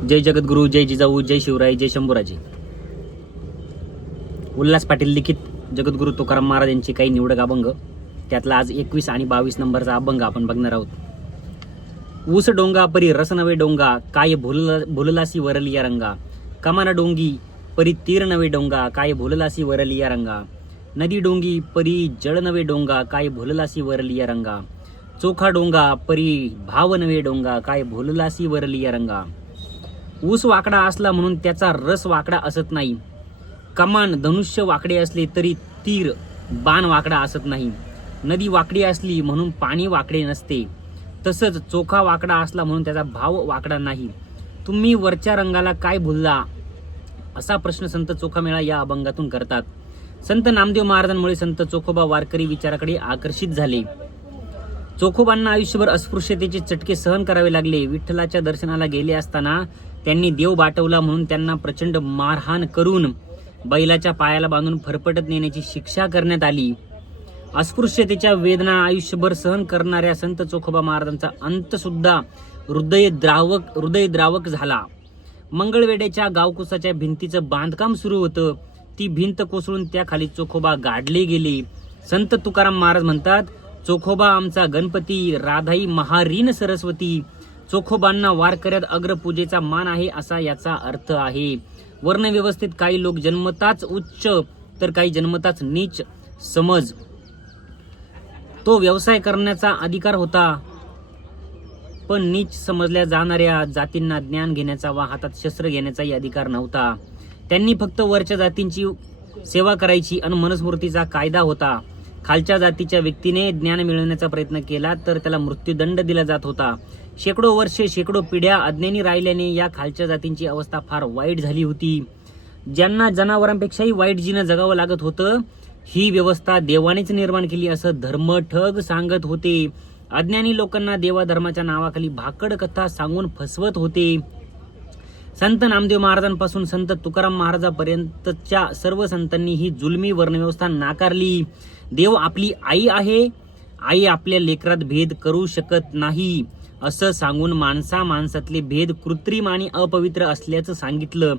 जय जगद्गुरु जय जिजाऊ जय शिवराय जय शंभूराजे. उल्हास पाटील लिखित जगद्गुरु तुकाराम महाराज यांचे काही निवडक अभंग. त्यातला आज एकवीस आणि बावीस नंबरचा अभंग आपण बघणार आहोत. ऊस डोंगा परी रस नवे डोंगा काय भुलला भुललासी वरलिया रंगा. कमाना डोंगी परी तीर नवे डोंगा काय भुललासी वरलिया रंगा. नदी डोंगी परी जळ नवे डोंगा काय भुललासी वरलिया रंगा. चोखा डोंगा परी भाव नवे डोंगा काय भुललासी वरलिया रंगा. ऊस वाकडा असला म्हणून त्याचा रस वाकडा असत नाही. कमान धनुष्य वाकडे असले तरी तीर बाण वाकडा असत नाही. नदी वाकडी असली म्हणून पाणी वाकडे नसते. तसंच चोखा वाकडा असला म्हणून त्याचा भाव वाकडा नाही. तुम्ही वरच्या रंगाला काय भुलला? असा प्रश्न संत चोखामेळा या अभंगातून करतात. संत नामदेव महाराजांमुळे संत चोखोबा वारकरी विचाराकडे आकर्षित झाले. चोखोबांना आयुष्यभर अस्पृश्यतेचे चटके सहन करावे लागले. विठ्ठलाच्या दर्शनाला गेले असताना त्यांनी देव बाटवला म्हणून त्यांना प्रचंड मारहाण करून बैलाच्या पायाला बांधून फरफटत नेण्याची शिक्षा करण्यात आली. अस्पृश्यतेच्या वेदना आयुष्यभर सहन करणाऱ्या संत चोखोबा महाराजांचा अंत सुद्धा हृदय द्रावक हृदय द्रावक झाला. मंगळवेड्याच्या गावकुसाच्या भिंतीचं बांधकाम सुरू होतं. ती भिंत कोसळून त्याखाली चोखोबा गाडले गेले. संत तुकाराम महाराज म्हणतात चोखोबा आमचा गणपती राधाई महारीन सरस्वती. चोखोबांना वारकऱ्यात अग्रपूजेचा मान आहे असा याचा अर्थ आहे. वर्णव्यवस्थेत काही लोक जन्मताच उच्च तर काही जन्मताच नीच समज. तो व्यवसाय करण्याचा अधिकार होता पण नीच समजल्या जाणाऱ्या जातींना ज्ञान घेण्याचा वा हातात शस्त्र घेण्याचाही अधिकार नव्हता. त्यांनी फक्त वरच्या जातींची सेवा करायची आणि मनुस्मृतीचा कायदा होता. खालच्या जातीच्या व्यक्तीने ज्ञान मिळवण्याचा प्रयत्न केला तर त्याला मृत्यूदंड दिला जात होता. शेकडो वर्षे शेकडो पिढ्या अज्ञानी राहिल्याने या खालच्या जातींची अवस्था फार वाईट झाली होती. ज्यांना जनावरांपेक्षाही वाईट जीनं जगावं लागत होतं ही व्यवस्था देवानेच निर्माण केली असं धर्मठग सांगत होते. अज्ञानी लोकांना देवा धर्माच्या नावाखाली भाकड कथा सांगून फसवत होते. संत नामदेव महाराजांपासून संत तुकाराम महाराजापर्यंतच्या सर्व संतांनी ही जुलमी वर्णव्यवस्था नाकारली. देव आपली आई आहे. आई आपल्या लेकरात भेद करू शकत नाही असं सांगून माणसा माणसातले भेद कृत्रिम आणि अपवित्र असल्याचं सांगितलं.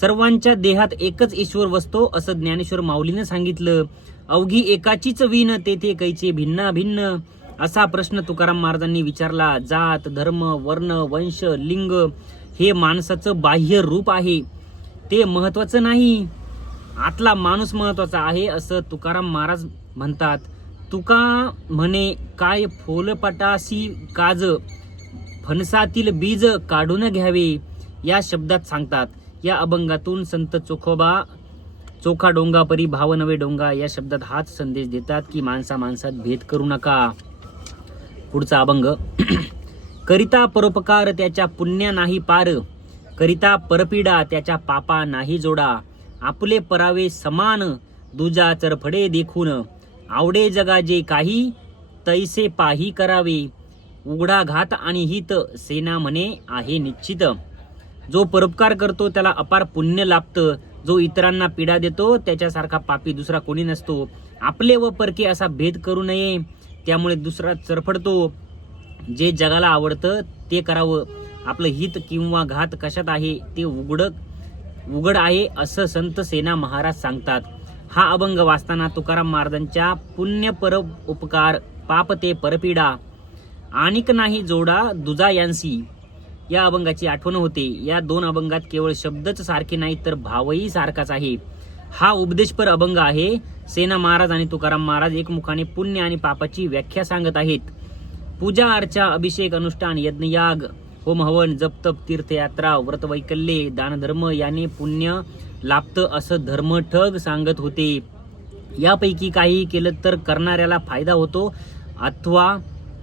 सर्वांच्या देहात एकच ईश्वर वसतो असं ज्ञानेश्वर माऊलीनं सांगितलं. अवघी एकाचीच विण तेथे कैचे भिन्ना भिन्न असा प्रश्न तुकाराम महाराजांनी विचारला. जात धर्म वर्ण वंश लिंग हे माणसाचं बाह्य रूप आहे. ते महत्वाचं नाही. आतला माणूस महत्त्वाचा आहे असं तुकाराम महाराज म्हणतात. तुका म्हणे काय फोलपटासी काज फणसातील बीज काढून घ्यावे या शब्दात सांगतात. या अभंगातून संत चोखोबा चोखा डोंगा परी भाव नवे डोंगा या शब्दात हाच संदेश देतात की माणसा माणसात भेद करू नका. पुढचा अभंग. करिता परोपकार त्याच्या पुण्या नाही पार. करिता परपीडा त्याच्या पापा नाही जोडा. आपले परावे समान दुजा चरफडे देखून. आवडे जगा जे काही तैसे पाही करावे. उघडा घात आणि हित सेना म्हणे आहे निश्चित. जो परोपकार करतो त्याला अपार पुण्य लाभतं. जो इतरांना पीडा देतो त्याच्यासारखा पापी दुसरा कोणी नसतो. आपले व परके असा भेद करू नये. त्यामुळे दुसरा चरफडतो. जे जगाला आवडतं ते करावं. आपलं हित किंवा घात कशात आहे ते उघड उघड आहे असं संत सेना महाराज सांगतात. हा अभंग वाचताना तुकाराम महाराजांच्या पुण्य पर उपकार पाप ते परपीडा आणिक नाही जोडा दुजा यांसी या अभंगाची आठवण होते. या दोन अभंगात केवळ शब्दच सारखे नाहीत तर भावही सारखाच आहे. हा उपदेशपर अभंग आहे. सेना महाराज आणि तुकाराम महाराज एकमुखाने पुण्य आणि पापाची व्याख्या सांगत आहेत. पूजा अर्चा अभिषेक अनुष्ठान यज्ञयाग होम हवन जप तप तीर्थयात्रा व्रत वैकल्ये दानधर्म याने पुण्य लाभतं असं धर्मठग सांगत होते. यापैकी काही केलं तर करणाऱ्याला फायदा होतो अथवा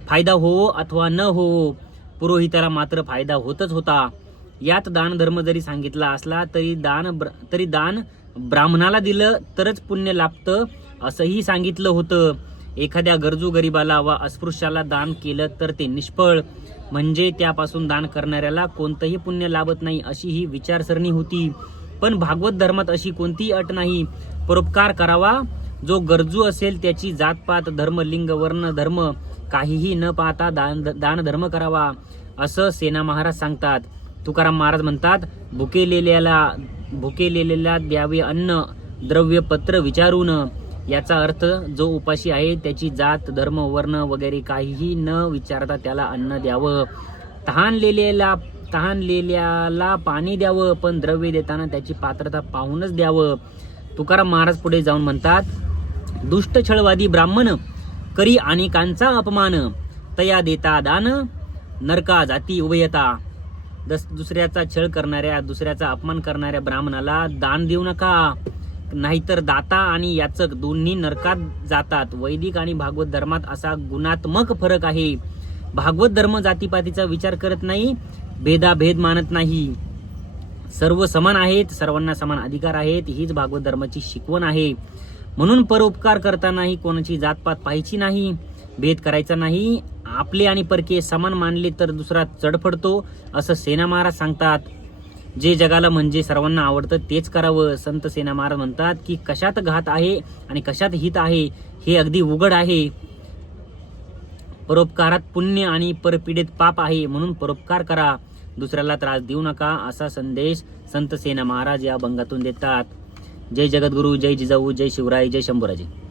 फायदा होवो अथवा न होवो पुरोहिताला मात्र फायदा होतच होता. यात दान धर्म जरी सांगितला असला तरी दान ब्र- तरी दान ब्राह्मणाला दिलं तरच पुण्य लाभतं असंही सांगितलं होतं. एखाद्या गरजू गरिबाला वा अस्पृश्याला दान केलं तर ते निष्फळ. म्हणजे त्यापासून दान करणाऱ्याला कोणतंही पुण्य लाभत नाही अशी ही विचारसरणी होती. पण भागवत धर्मात अशी कोणतीही अट नाही. परोपकार करावा. जो गरजू असेल त्याची जातपात धर्म लिंग वर्ण धर्म काहीही न पाहता दान दान धर्म करावा असं सेना महाराज सांगतात. तुकाराम महाराज म्हणतात भुकेलेल्याला भुकेलेल्याला द्यावे अन्न द्रव्य पत्र विचारून याचा अर्थ जो उपाशी आहे त्याची जात धर्म वर्ण वगैरे काहीही न विचारता त्याला अन्न द्यावं. तहानलेल्याला तहानलेल्याला पाणी द्यावं पण द्रव्य देताना त्याची पात्रता पाहूनच द्यावं. तुकाराम महाराज पुढे जाऊन म्हणतात दुष्ट छळवादी ब्राह्मण करी अनेकांचा अपमान. तया देता दान नरका जाती उभयता. दस दुसऱ्याचा छळ करणाऱ्या दुसऱ्याचा अपमान करणाऱ्या ब्राह्मणाला दान देऊ नका. नाहीतर दाता आणि याचक दोन्ही नरकात जातात. वैदिक आणि भागवत धर्मात असा गुणात्मक फरक आहे. भागवत धर्म जातीपातीचा विचार करत नाही भेदाभेद मानत नाही. सर्व समान आहेत सर्वांना समान अधिकार आहेत हीच भागवत धर्माची शिकवण आहे. म्हणून परोपकार करतानाही कोणाची जातपात पाहायची नाही भेद करायचा नाही. आपले आणि परके समान मानले तर दुसरा चढ पडतो असं सेना महाराज सांगतात. जे जगाला म्हणजे सर्वांना आवडतं तेच करावं. संत सेना महाराज म्हणतात की कशात घात आहे आणि कशात हित आहे हे अगदी उघड आहे. परोपकारात पुण्य आणि परपीडित पाप आहे म्हणून परोपकार करा. दुसऱ्याला त्रास देऊ नका असा संदेश संत सेना महाराज या भंगातून देतात. जय जगद्गुरू जय जिजाऊ जय शिवराय जय शंभूराजे.